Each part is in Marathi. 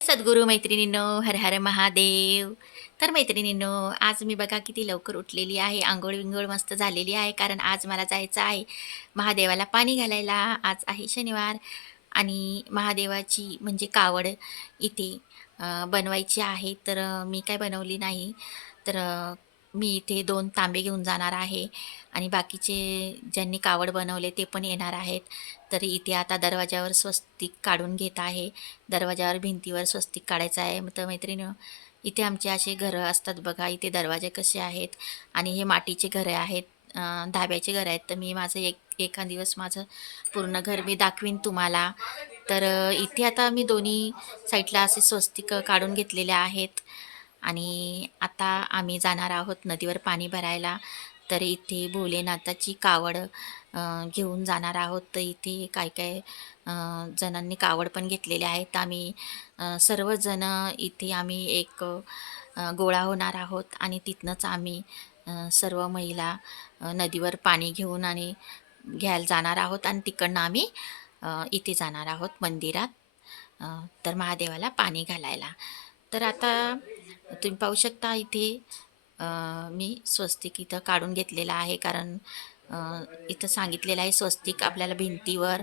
सद्गुरू मैत्रिणींनो हर हर महादेव. तर मैत्रिणींनो आज मी बघा किती लवकर उठलेली आहे. आंघोळ विंघोळ मस्त झालेली आहे कारण आज मला जायचं आहे महादेवाला पाणी घालायला. आज आहे शनिवार आणि महादेवाची म्हणजे कावड इथे बनवायची आहे. तर मी काय बनवली नाही. तर मी इथे दोन तांबे घेऊन जाणार आहे आणि बाकीचे ज्यांनी कावड बनवले ते पण येणार आहेत. तर इथे आता दरवाजावर स्वस्तिक काढून घेत आहे. दरवाजावर भिंतीवर स्वस्तिक काढायचं आहे. तर मैत्रिणी इथे आमचे असे घरं असतात बघा. इथे दरवाजे कसे आहेत आणि हे मातीचे घरं आहेत. धाब्याचे घरं आहेत. तर मी माझं एक एका दिवस माझं पूर्ण घर मी दाखवीन तुम्हाला. तर इथे आता मी दोन्ही साईडला असे स्वस्तिक काढून घेतलेले आहेत. आणि आता आम्ही जाणार आहोत नदीवर पाणी भरायला. तर इथे भोलेनाथाची कावड घेऊन जाणार आहोत. तर इथे काय काय जणांनी कावड पण घेतलेले आहेत. आम्ही सर्वजण इथे आम्ही एक गोळा होणार आहोत आणि तिथनंच आम्ही सर्व महिला नदीवर पाणी घेऊन आणि घ्यायला जाणार आहोत आणि तिकडनं आम्ही इथे जाणार आहोत मंदिरात तर महादेवाला पाणी घालायला. तर आता तुम्ही पाहू शकता इथे मी स्वस्तिक इथं काढून घेतलेलं आहे. कारण इथं सांगितलेलं आहे स्वस्तिक आपल्याला भिंतीवर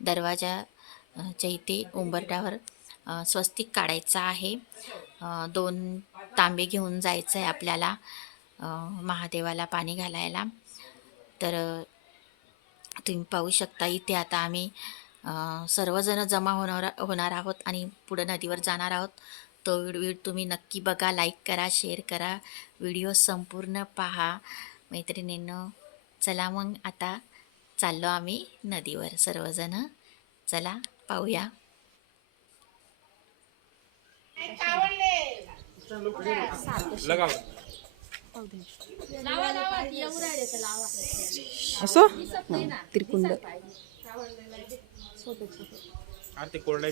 दरवाजा च्या इथे उंबरट्यावर स्वस्तिक काढायचं आहे. दोन तांबे घेऊन जायचं आहे आपल्याला महादेवाला पाणी घालायला. तर तुम्ही पाहू शकता इथे आता आम्ही सर्वजण जमा होणार होणार आहोत आणि पुढं नदीवर जाणार आहोत. तो व्हिडिओ तुम्ही नक्की बघा लाईक करा शेअर करा. व्हिडिओ संपूर्ण पहा. मैत्रिणींनो चला मग आता चाललो आम्ही नदीवर सर्वजण. चला पाहूया. लगाव. असो? त्रिकुंड. ते बरोबर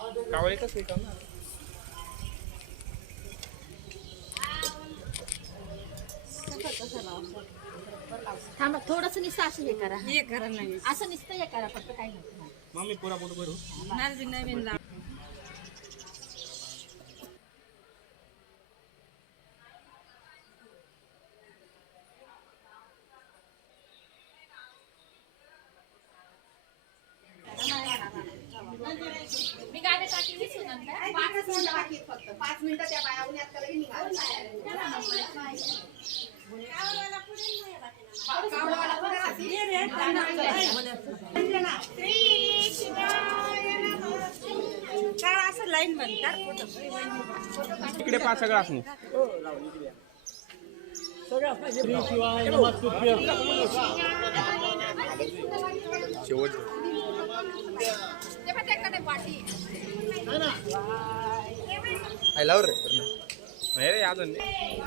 कावळे कसं का थांबा थोडस नुसतं असं हे करा. हे करा असं नुसतं हे करा फक्त काही नाही. मग मी पुरा पोट भरू मी इकडे पाच सगळं असणे शेवट आय लव रे नाही रे अजून नाही.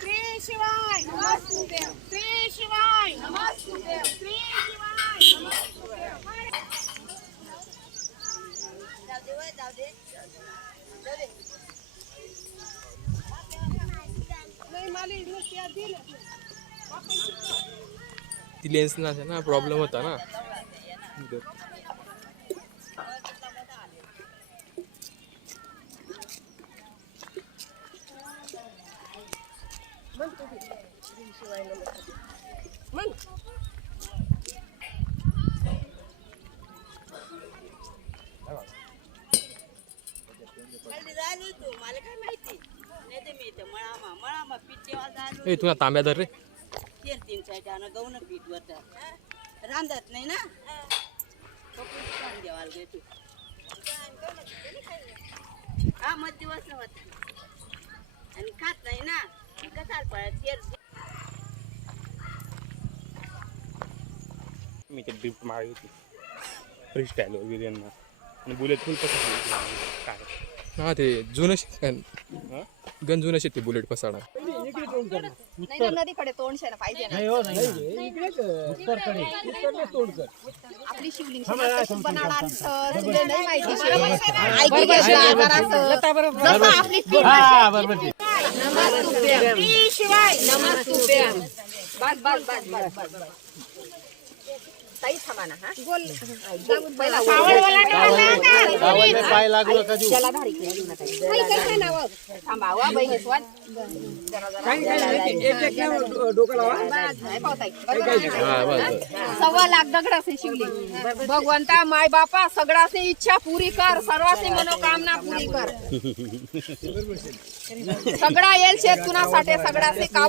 श्री शिवाय नमस्तुते श्री शिवाय नमस्तुते श्री शिवाय नमस्तुते नाही मला नुसती आधी ना. ती लेन्स ना ना प्रॉब्लेम होता ना. तू मला काय माहिती नाही तर मी इथं मळामा मळामा पीठ जेव्हा झालो ए तुला तांब्या धर रे. तेल तीन साईड आणि गहून पीठ वर रांधत नाही ना कपूर छान हा मग दिवस होत आणि खात नाही ना कसाल पळत तेल मी ते ड्रिफ्ट मारली होती. फ्री स्टाईल वगैरे यांना आणि बुलेट फुल कसं काय? हा ते जुनं शे- हा? गण जुनं शेत ते बुलेट पसाडा नाही ना, नदीकडे तोंड शेण पाहिजे ना. आपली शिवलिंग कशी बनावणार तर तुला नाही माहिती. शिवलिंग. ऐकी घेतला जरासं. जसं आपली ती नमस्तुभ्यं. ती शिवाय नमस्तुभ्यं. बस बस बस बस बस बस. ताई थांबा ना हा? बोल. पहिला पाय लागलो का? देऊ त्याला धारी केली देऊ नका. ताई, काय काय नाव? थांबा वा बहिणी स्वाद जरा जरा. नाही पाहत आहे. बरोबर. आहे. सव्वा लाख शिवलिंग भगवंता माय बापा सगळाचे इच्छा पुरी कर. सर्वाचे मनोकामना पुरी कर. सगळा येईल शेत कुणासाठी सगळ्याचे काम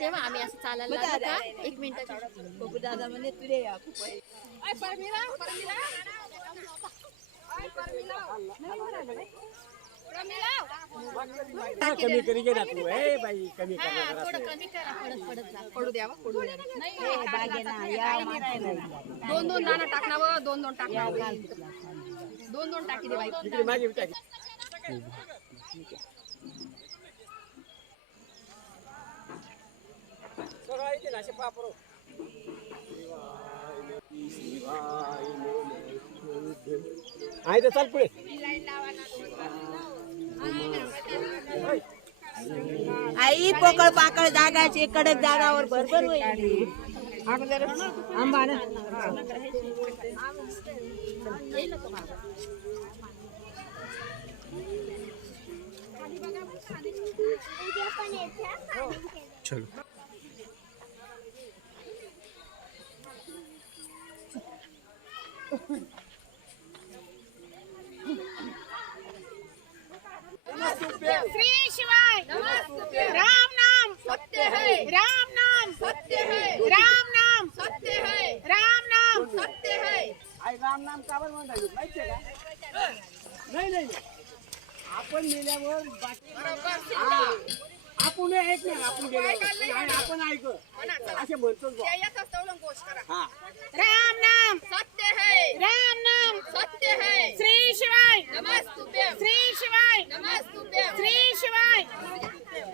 तेव्हा आम्ही असं चालायला लागलो. का एक मिनिटाची बघू दादा म्हणे तुले या खूप आहे. कमी करी घे ना तू. ए बाई कमी कर. पडू द्यावा पडू दोन दोन दाणा टाकणावं दोन दोन टाकणावं दोन दोन टाकी दे बाई. इकडे मागे टाक. सगळं इथे ना असे पापरो आहे तर चाल पुढे. आई पोकळ पाकळ जागाचे कडक जागावर भरभर होईल. आंबा ना श्री शिवाय। राम नाम। सत्य है। राम नाम। सत्य है। राम नाम। सत्य है। राम नाम। सत्य है। आई राम नाम का बरं म्हणता माहितीये का? नाही नाही आपण मेल्यावर बाकी. आपण ऐक नाही आपण गेल्यावर आणि आपण ऐक. असे म्हणतो बुवा. हा. राम नाम सत्य है राम नाम सत्य है श्री शिवाय. नमस्तुभ्यं श्री शिवाय. नमस्तुभ्यं श्री शिवाय.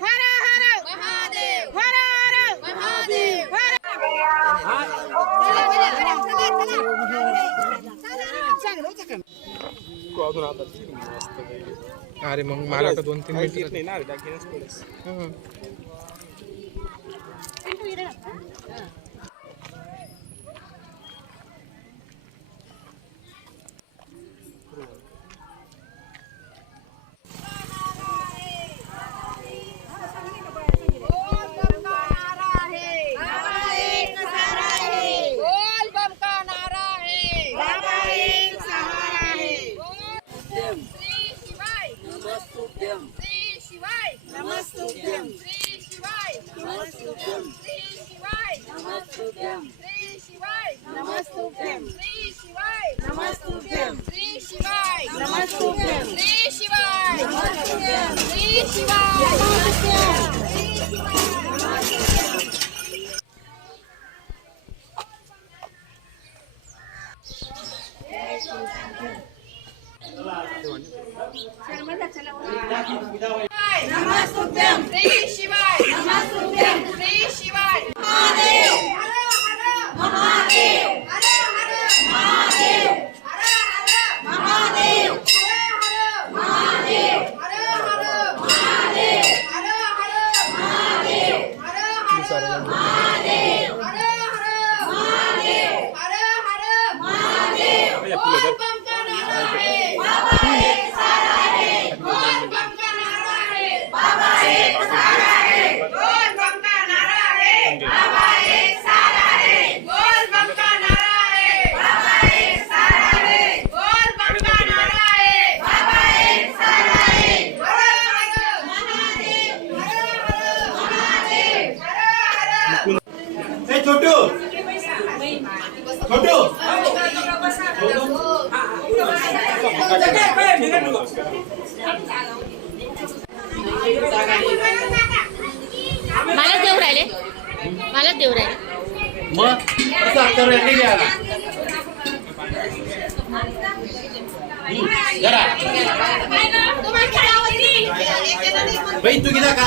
हर हर. महादेव हर हर. महादेव. हर तू अजून आता फिर अरे मग मला दोन तीन मिनिट येत नाही ना छोटू. छोटू. मला देऊ राहिले. मला देऊ राहिले. मग जरा. बाई तू किती का?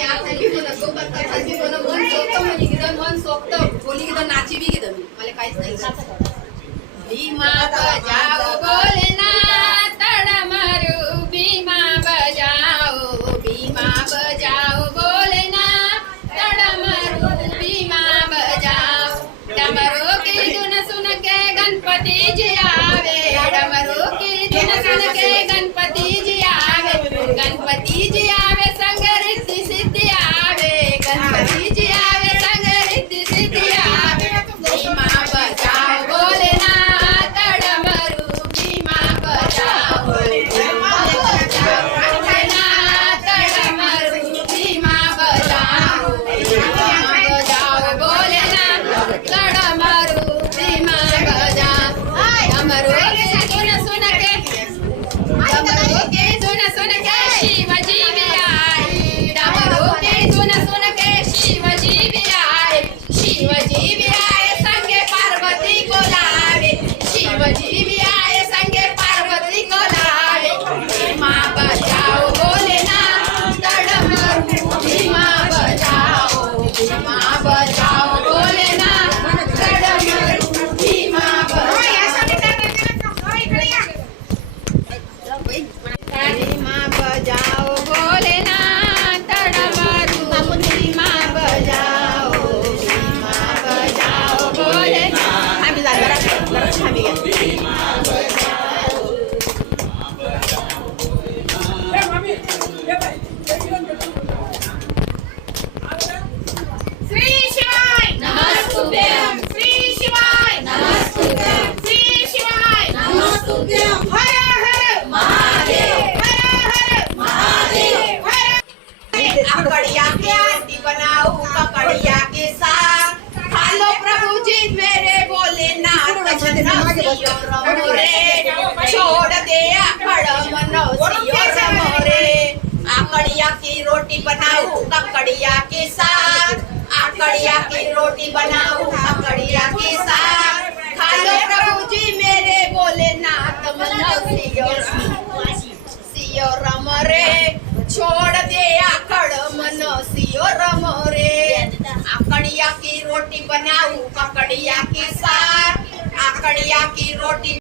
मी आज सांगितलं ना सोबत सांगितलं मन सोक्त म्हणजे मन सोक्त बोली किदन नाची बी किदन मला काहीच नाही आकड़िया की रोटी बनाऊ ककड़िया के साथ आकड़िया की रोटी बनाऊ ककड़िया के साथ खा लो मेरे बोले नाथ मनो सियो रम रे छोड़ दे आकड़ मनो सियो रम आकड़िया की रोटी बनाऊ, ककड़िया के साथ आकड़िया की रोटी।